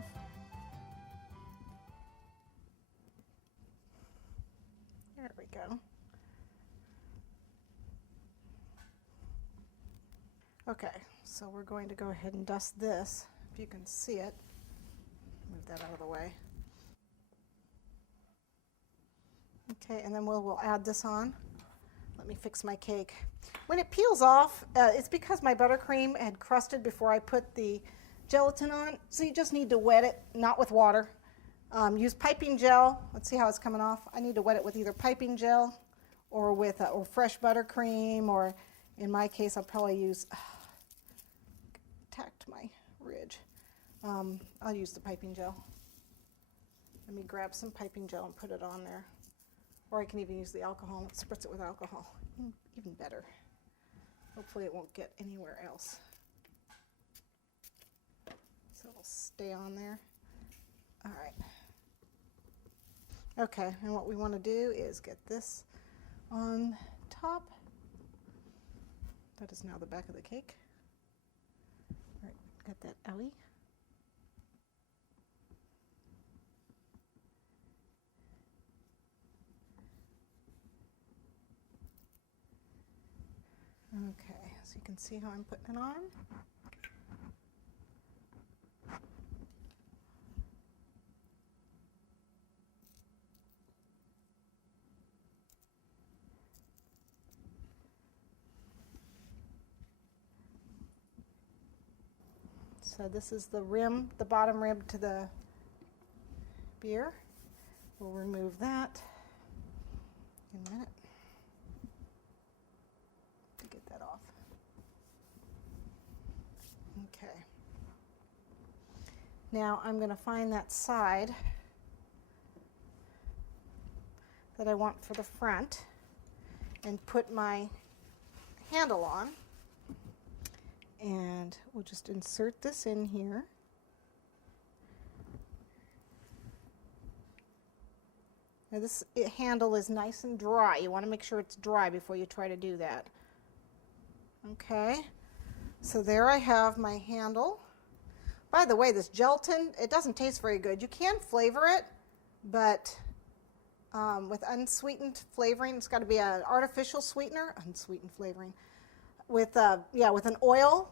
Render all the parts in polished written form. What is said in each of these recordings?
off. There we go. Okay, so we're going to go ahead and dust this, if you can see it. Move that out of the way. Okay, and then we'll add this on. Let me fix my cake. When it peels off, it's because my buttercream had crusted before I put the gelatin on, so you just need to wet it, not with water. Use piping gel. Let's see how it's coming off. I need to wet it with either piping gel or with or fresh buttercream, or in my case, I'll probably use, tacked my ridge. I'll use the piping gel. Let me grab some piping gel and put it on there. Or I can even use the alcohol and spritz it with alcohol. Even better. Hopefully it won't get anywhere else. So it'll stay on there. All right. Okay, and what we want to do is get this on top. That is now the back of the cake. All right, got that owie. Okay, so you can see how I'm putting it on. So this is the rim, the bottom rim to the beer. We'll remove that in a minute to get that off. Okay. Now I'm going to find that side that I want for the front and put my handle on. And we'll just insert this in here. Now this handle is nice and dry. You want to make sure it's dry before you try to do that. Okay, so there I have my handle. By the way, this gelatin, it doesn't taste very good. You can flavor it, but with unsweetened flavoring, it's got to be an artificial sweetener, unsweetened flavoring. With an oil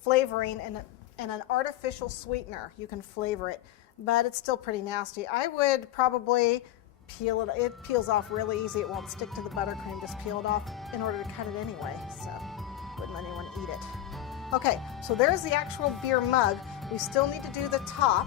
flavoring and an artificial sweetener, you can flavor it, but it's still pretty nasty. I would probably peel it. It peels off really easy. It won't stick to the buttercream. Just peel it off in order to cut it anyway, so wouldn't let anyone eat it. Okay, so there's the actual beer mug. We still need to do the top.